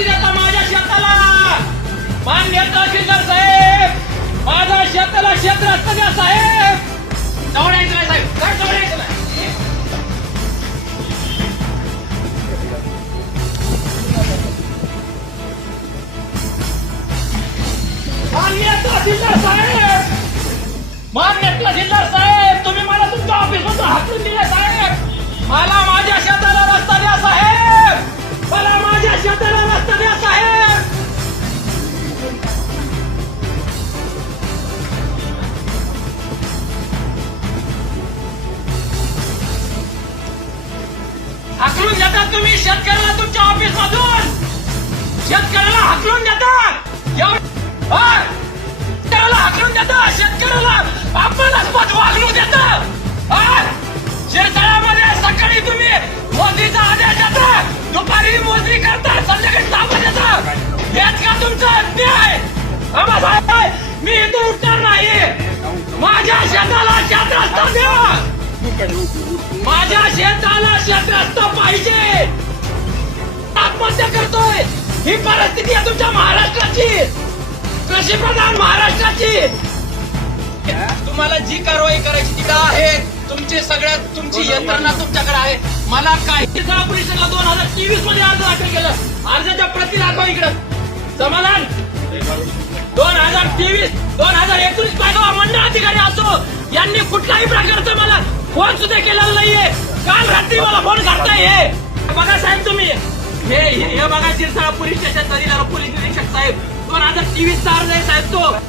शेती देता माझ्या शेताला? साहेब माझ्या शेताला क्षेत्र रस्ता द्या साहेब? साहेब. साहेब साहेब तुम्ही मला तुमच्या ऑफिस मधून हाकून दिले साहेब. मला माझ्या शेताला रस्ता द्या साहेब. हकलून देतात तुम्ही शेतकऱ्याला तुमच्या ऑफिस मधून! शेतकऱ्याला हकलून देतात शेतकऱ्याला हकलून देतात शेतकऱ्याला आपल्याला पद वागणूक देतात शेतकऱ्यामध्ये सकाळी तुम्ही मोदीचा आदेश देता! दुपारी मोदी करता संध्याकाळी ताबा देता! हेच का तुमचा अन्याय आम्हाला मी इथून उठणार नाही. माझ्या शेताला शेत द्या माझ्या शेताला शेतग्रस्त पाहिजे. आत्महत्या करतोय. ही परिस्थिती आहे तुमच्या महाराष्ट्राची. कृषी प्रधान महाराष्ट्राची. तुम्हाला जी कारवाई करायची तिकडे आहे. तुमची सगळ्यात तुमची यंत्रणा तुमच्याकडे आहे. मला काही ऑपरेशनला दोन हजार तेवीसमध्ये अर्ज दाखल केलं. अर्जाच्या प्रती दाखवा इकडं. समाधान दोन हजार तेवीस दोन हजार एकोणीस पाठवा मंडळ अधिकारी असो यांनी मला फोन सुद्धा केलेला नाहीये. काल रात्री मला फोन करताय हे. बघा साहेब तुम्ही. हे हे बघा शिरसाळा पोलीस स्टेशन पोलीस निरीक्षक साहेब. दोन हजार तेवीस चा आहे साहेब तो.